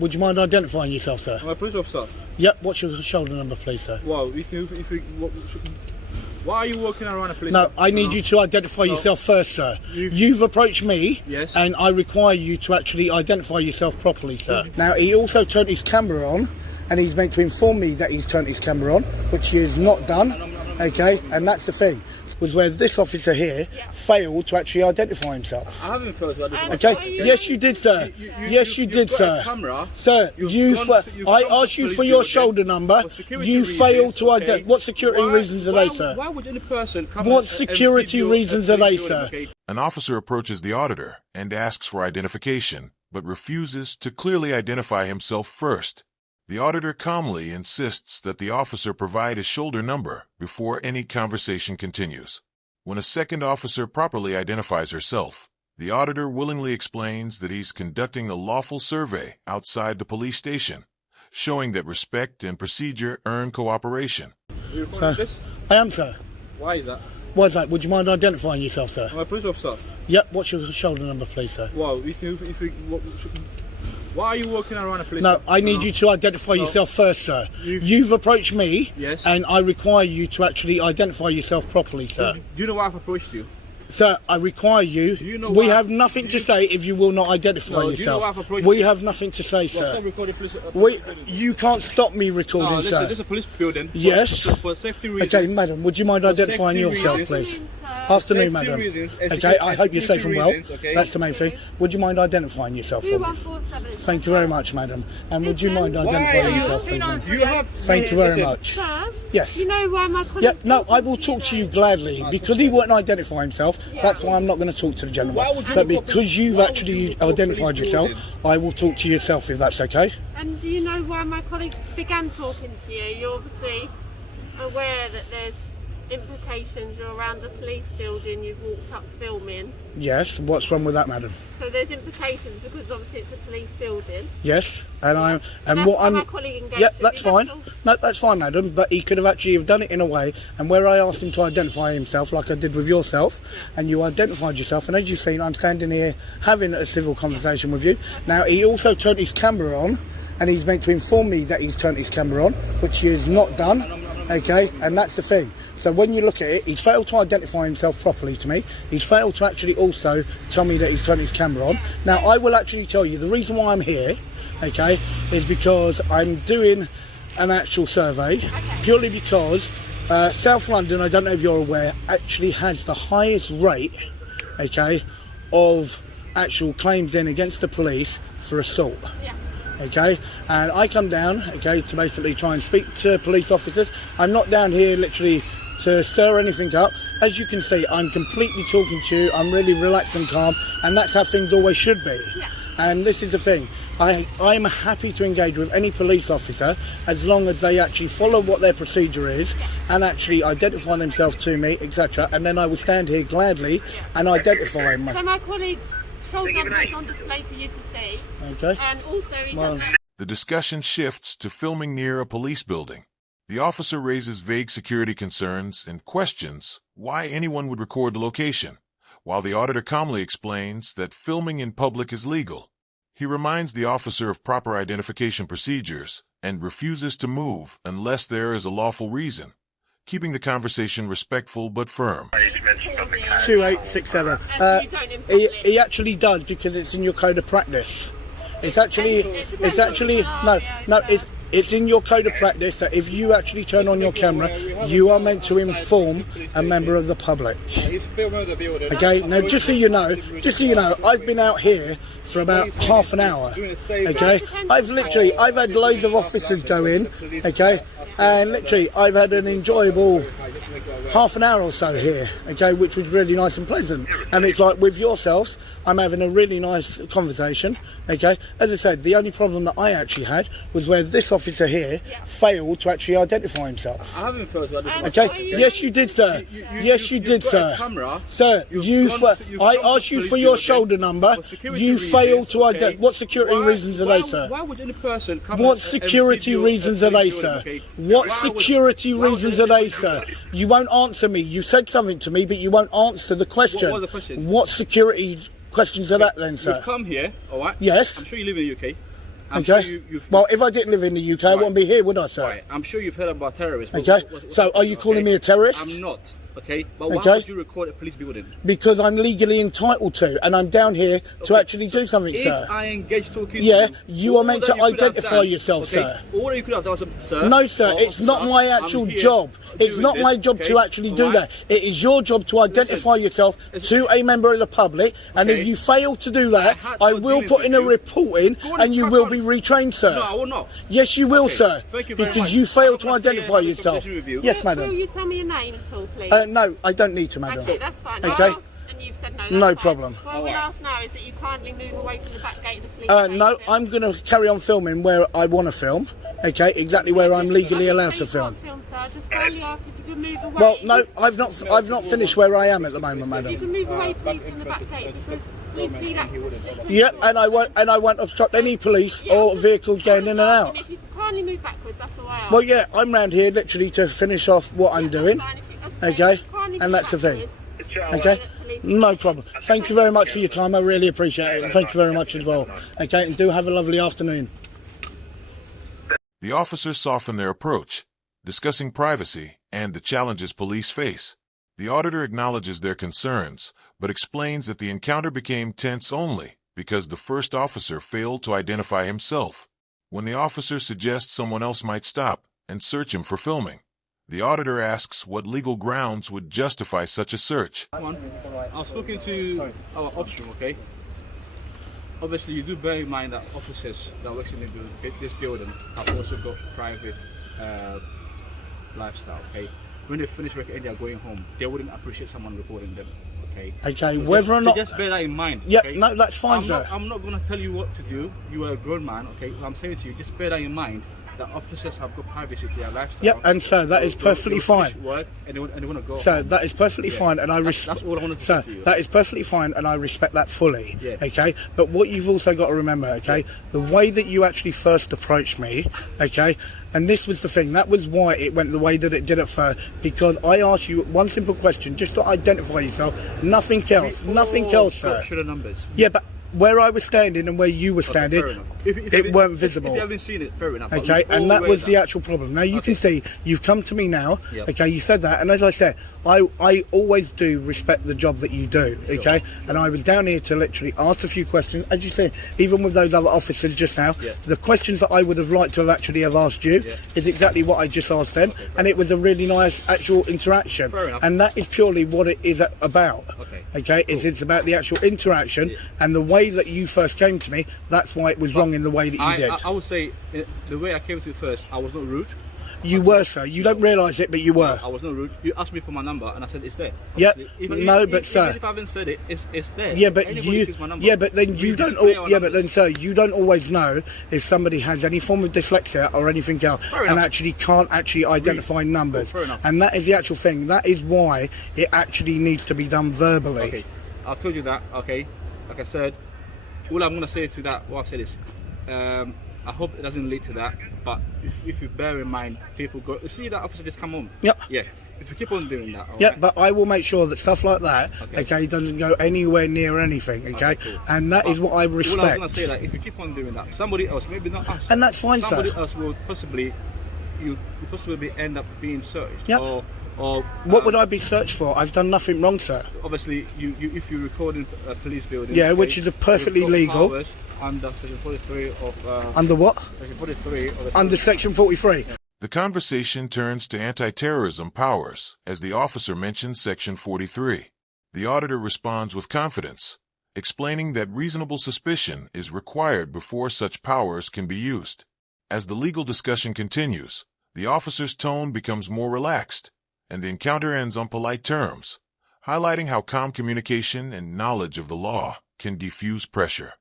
Would you mind identifying yourself, sir? I'm a police officer. Yep, what's your shoulder number, please, sir? Wow, why are you walking around a police? No, I need you to identify yourself first, sir. You've approached me, yes, and I require you to actually identify yourself properly, sir. Now, he also turned his camera on, and he's meant to inform me that he's turned his camera on, which he has not done, okay? And that's the thing, was where this officer here failed to actually identify himself. I haven't failed to identify myself. myself. Okay? Yes, you did, sir. Yes, you did, sir. Sir, I asked you for your shoulder number. You failed to identify. What security reasons are they, sir? Why would any person come? What security reasons are they, sir? An officer approaches the auditor and asks for identification, but refuses to clearly identify himself first. The auditor calmly insists that the officer provide his shoulder number before any conversation continues. When a second officer properly identifies herself, the auditor willingly explains that he's conducting a lawful survey outside the police station, showing that respect and procedure earn cooperation. Are you recording this? I am, sir. Why is that? Why is that? Would you mind identifying yourself, sir? I'm a police officer. Yep, what's your shoulder number, please, sir? Wow, why are you walking around a police? No, I need you to identify yourself first, sir. You've approached me, yes, and I require you to actually identify yourself properly, sir. Do you know why I've approached you? Sir, I require you. We have nothing to say if you will not identify yourself. Do you know why I've approached we you? have nothing to say, sir. Stop recording, please. You can't stop me recording, listen, sir. This is a police building. Yes. For safety reasons. Okay, madam, would you mind identifying yourself, please? Afternoon, madam. Okay, I hope you're safe and well. That's the main thing. Would you mind identifying yourself for me? Thank you very much, madam. And would you mind identifying yourself, please? Thank you very much. Yes. You know why my colleague... Yeah, no, I will talk to you gladly. Because he wouldn't identify himself, that's why I'm not going to talk to the gentleman. But because you've actually identified yourself, I will talk to yourself, if that's okay. And do you know why my colleague began talking to you? You're obviously aware that there's implications. You're around a police building, you've walked up filming. Yes, what's wrong with that, madam? So there's implications because obviously it's a police building. Yes, and yeah. My colleague engaged. Yeah, that's fine. No, that's fine, madam. But he could have actually done it in a way, and where I asked him to identify himself, like I did with yourself, and you identified yourself. And as you've seen, I'm standing here having a civil conversation with you. Now, he also turned his camera on, and he's meant to inform me that he's turned his camera on, which he has not done. Okay, and that's the thing. So when you look at it, he's failed to identify himself properly to me. He's failed to actually also tell me that he's turned his camera on. Now, I will actually tell you the reason why I'm here, okay, is because I'm doing an actual survey, purely because South London, I don't know if you're aware, actually has the highest rate, okay, of actual claims in against the police for assault. Okay, and I come down, okay, to basically try and speak to police officers. I'm not down here literally to stir anything up. As you can see, I'm completely talking to you. I'm really relaxed and calm, and that's how things always should be. And this is the thing, I'm happy to engage with any police officer as long as they actually follow what their procedure is and actually identify themselves to me, etc. And then I will stand here gladly and identify myself. So my colleague's shoulder number is on display for you to see. Okay. And also he The discussion shifts to filming near a police building. The officer raises vague security concerns and questions why anyone would record the location, while the auditor calmly explains that filming in public is legal. He reminds the officer of proper identification procedures and refuses to move unless there is a lawful reason, keeping the conversation respectful but firm. 2867. He actually does, because it's in your code of practice. It's in your code of practice that if you actually turn on your camera, you are meant to inform a member of the public. Okay, now just so you know, I've been out here for about half an hour. Okay, I've had loads of officers go in. Okay, and literally I've had an enjoyable half an hour or so here, okay, which was really nice and pleasant. And it's like with yourselves, I'm having a really nice conversation, okay. As I said, the only problem that I actually had was where this officer here failed to actually identify himself. I haven't failed to identify myself. Okay, yes you did, sir. Yes you did, sir. Sir, I asked you for your shoulder number. You failed to identify. What security reasons are they, sir? Why would any person come? What security reasons are they, sir? What security reasons are they, sir? You won't answer me. You said something to me, but you won't answer the question. What was the question? What security questions are that then, sir? You've come here, alright? Yes. I'm sure you live in the UK. I'm Okay. sure you've Well, if I didn't live in the UK, I wouldn't be here, would I, sir? right. I'm sure you've heard about terrorism. Okay. So are you calling me a terrorist? I'm not. Okay. But why Okay. would you record a police building? Because I'm legally entitled to, and I'm down here to actually do something, If sir. I engage talking Yeah, to you are all meant that to you could have identify done, yourself, okay, sir. All that you could have done was, sir. No, sir, or it's not officer, my I'm actual here job. It's doing not this, my job okay, to actually do alright? that. It is your job to identify yourself to a member of the public, and if Okay. you fail to do that, I had I no will dealings put in with a you. report in, Go on and you crack will on. be retrained, sir. No, I will not. Yes, you will, Okay, sir. thank you very Because much. you failed to I'm not saying identify I'm yourself. discussing with you. Yes, Will madam. you tell me your name at all, please? No, I don't need to, madam. Actually, that's fine. Okay. I asked and you've said no. That's No fine. problem. What I will ask now is that you kindly move away from the back gate of the police No, station. I'm going to carry on filming where I want to film. Okay, exactly where I'm legally allowed to You film. can't film, sir. I just kindly ask if you can move away. Well, no, I've not finished where I am at the moment, You madam. can move away, please, from the back gate because police need access to the Yep, and I won't obstruct any police or vehicles going in and out. If you can kindly move backwards, that's all I ask. Well, yeah, I'm round here literally to finish off what I'm doing. Fine, if you- as I say, Okay, kindly and move that's the thing. backwards. Okay, no problem. Thank you very much for your time. I really appreciate it. And thank you very much as well. Okay, and do have a lovely afternoon. The officers soften their approach, discussing privacy and the challenges police face. The auditor acknowledges their concerns, but explains that the encounter became tense only because the first officer failed to identify himself. When the officer suggests someone else might stop and search him for filming, the auditor asks what legal grounds would justify such a search. I was speaking to our ops room, okay? Obviously, you do bear in mind that officers that work in this building have also got private lifestyle, okay? When they finish work and they are going home, they wouldn't appreciate someone recording them, okay? Okay, So whether or not. just bear that in mind. Yeah, okay? no, that's fine, sir. I'm not going to tell you what to do. You are a grown man, okay? What I'm saying to you, just bear that in mind. That officers have got privacy to their lifestyle. Yep, and sir, that is perfectly fine. Work and they want to go. So that is perfectly fine, and I That's all I wanted to Sir, say to you. that is perfectly fine, and I respect that fully. Yeah. Okay, but what you've also got to remember, okay, the way that you actually first approached me, okay, and this was the thing. That was why it went the way that it did at first, because I asked you one simple question, just to identify yourself. Nothing else. Nothing else, sir. Should have numbers. Yeah, but where I was standing and where you were standing, Fair enough. If it weren't If visible. you haven't seen it, fair enough. but Okay, we and all that wear was the actual problem. Now you can see you've come to me now. Yep. Okay, you said that, and as I said, I always do respect the job that you do. Okay, and I was down here to literally ask a few questions. As you said, even with those other officers just now, Yeah. the questions that I would have liked to have actually have asked you is exactly what I just asked them, and it was a really nice actual interaction. Fair enough. And that is purely what it is about. Okay. Okay, it's about the actual interaction and the way that you first came to me. That's why it was wrong in the way that you did. I would say the way I came to you first, I was not rude. You were, sir. You don't realise it, but you were. I was not rude. You asked me for my number, and I said it's there. Yep. Obviously. No, but sir. Even if I haven't said it, it's there. Yeah, but Anybody you. sees my number. Yeah, but then We you don't. display our Yeah, but then, numbers. sir, you don't always know if somebody has any form of dyslexia or anything else, Fair and enough. actually can't actually identify numbers. Fair enough. And that is the actual thing. That is why it actually needs to be done verbally. Okay, I've told you that. Okay, like I said, all I'm gonna say to that, what I've said is, I hope it doesn't lead to that. But if you bear in mind, people go, you see that officer just come on. Yep. Yeah. If you keep on doing that. all Yeah, right? but I will make sure that stuff like that, Okay. okay, doesn't go anywhere near anything, okay? cool. And that is what I All I was respect. gonna say, that if you keep on doing that, somebody else, maybe not us, And that's fine, somebody sir. else will possibly, you possibly end up being searched. Yep. Or What would I be searched for? I've done nothing wrong, sir. Obviously, you if you record in a police building. Yeah, which is perfectly you've got legal. powers under section 43 of. Under what? Section 43 of the. Under section 43. The conversation turns to anti-terrorism powers as the officer mentions Section 43. The auditor responds with confidence, explaining that reasonable suspicion is required before such powers can be used. As the legal discussion continues, the officer's tone becomes more relaxed, and the encounter ends on polite terms, highlighting how calm communication and knowledge of the law can diffuse pressure.